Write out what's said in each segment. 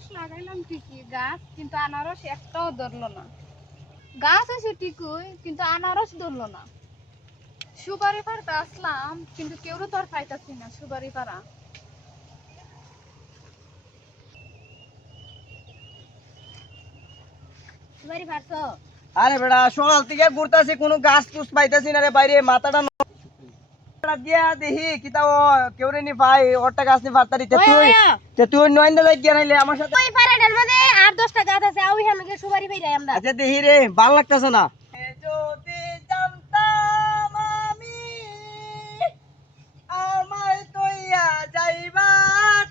আনারস লাগাইলাম ঠিকই গাছ, কিন্তু আনারস একটাও ধরলো না। গাছ আছে ঠিকই, কিন্তু আনারস ধরলো না। সুপারি পাড়তে আসলাম, কিন্তু কেউরও তো আর পাইতাছি না সুপারি পাড়া। সুপারি পারছো? আরে বেটা সকাল থেকে ঘুরতাছি, কোনো গাছ কুছ পাইতাছি না রে বাইরে, মাথাটা দিয়া দেখি কিতা ও কেউ রে নি ভাই ওরটা গাছ নি ফারতারি তুই নয়ন্দা যাই গিয়া নাইলে আমার সাথে ওই পাড়াটার মধ্যে 8-10টা গাছ আছে, আউই হামকে সুপারি পাইরাই আমরা। আচ্ছা দেখি রে, ভাল লাগতেছে না। যদি জানতাম আমি আমায় তৈয়া যাইবা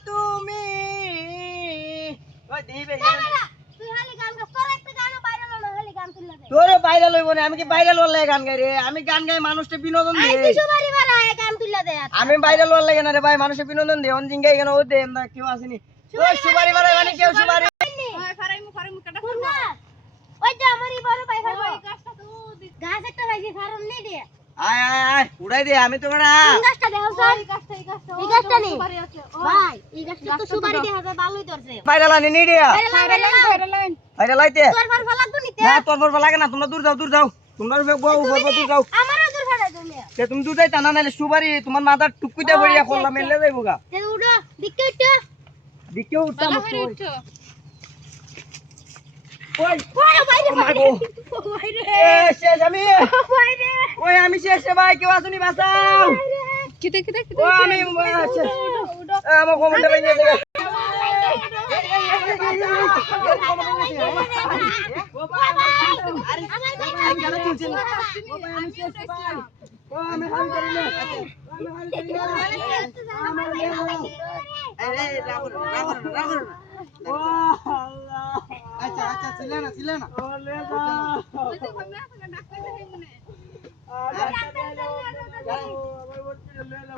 তুমি, ওই দেখি বে তুই খালি গান গাস, তোর একটা গানও ভাইরাল হলো, খালি গান তুললা দে। তোরে ভাইরাল হইব না, আমি কি ভাইরাল হওয়ার লাগে গান গাই রে? আমি গান গাই মানুষকে বিনোদন আই দিই। তুই সুপারি পাড়ায় গান তুললা দে। আমি ভাইরাল হওয়ার লাগে না রে ভাই, মানুষকে বিনোদন দিই। অনজিং গাই কেন ও দে না কেউ আসেনি। ওই সুপারি বারে মানে কেউ সুপারি ওই ফারাইমু কাটা শুন করব। না, ওই যে আমারই বড় ভাই খাবো। ওই গাছটা তো গাছ একটা ভাইছি ফারম নেই দে। আয় আয় আয় উড়াই দে, আমি তো না কোন গাছটা দেখাও স্যার? এই গাছটা এই গাছটা নেই। সুপারি আছে। ভাই এই গাছটা তো সুপারি দেখা যায়, ভালোই ধরছে। ভাইরাল আনি নি দিয়া ফারাইলাম। ভাইরাল আইতে তোর ফার ফালাক তো নিতে। না তোর বড় লাগে না, তোমরা দূর যাও তোমরা দূর যাও আমারও দূর ফাড়াই তুমি। তে তুমি দূর যাইতা না, নাইলে সুপারি তোমার মাথা টুকুইতে পড়িয়া করলাম মেলে যাইবো গা। তে উড়ো দিকে উঠো। দিকেও উঠতাম বালা হইরে উঠছো। ওই ওই বাইরে মাগো বাইরে এ শেষ আমি বাইরে ওই আমি শেষ রে ভাই, কেউ আসুনি বাঁচাও। কিতে ও আমি শেষ আমার কমেন্টে ভেঙে গেছে। আচ্ছা আচ্ছা ছিলে না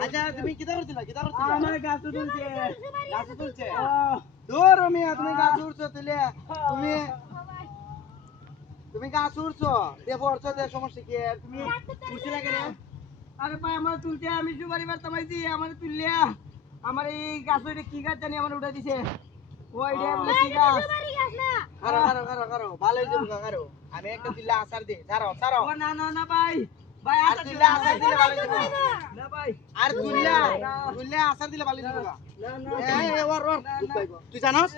আচ্ছা তুমি কিতা করছিলা আমার গাছ তুলছে গাছ তুলছে দূর মিয়া তুমি গাছ উড়ছো তুলে তুমি তুমি গাছ উড়ছো দে পড়ছো দে সমস্যা কি আর তুমি উড়ছিলা কেন আরে ভাই আমার তুলতে আমি সুপারি বার তামাইছি, আমার তুললিয়া আমার এই গাছ কি গাছ জানি আমার উঠে দিছে। ওই রে বলে কি গাছ? সুপারি গাছ না। কারো ভালোই যাবো কারো আমি একটা দিলে আসার দে ছাড়ো ও না না না ভাই ভাই আর আসার দিলে আসার দিলে ভালো যাবো না ভাই আর দুললে আসার দিলে ভালো যাবো না না এই ওর তুই জানোস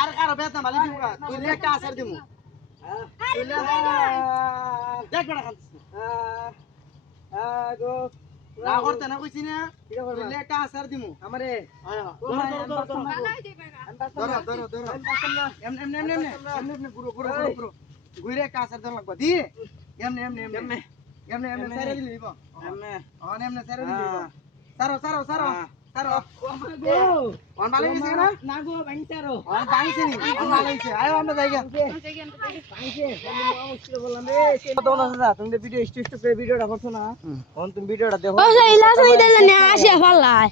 আর কারো বেতন ভালো যাবো তুললে একটা আসার দিমু তুললে দেখ বড় খাচ্ছিস আগো না করতে না কইছি না তুললে একটা আসার দিমু আমারে ধরো এমনি ঘুরো ঘুরে একটা আসার ধর লাগবা দি এমনি সাইরে দিলি দিব এমনি সাইরে দিলি সারো অন ভালো হইছে না না গো ভাঙতারো অন ভাঙছে নি অন ভালো হইছে আয় আমরা যাইগা তুমি ভিডিও স্টপ করে ভিডিওটা করছো না, তুমি ভিডিওটা দেখো। ও সেই লাস হই দিলে না আসে ফালাই।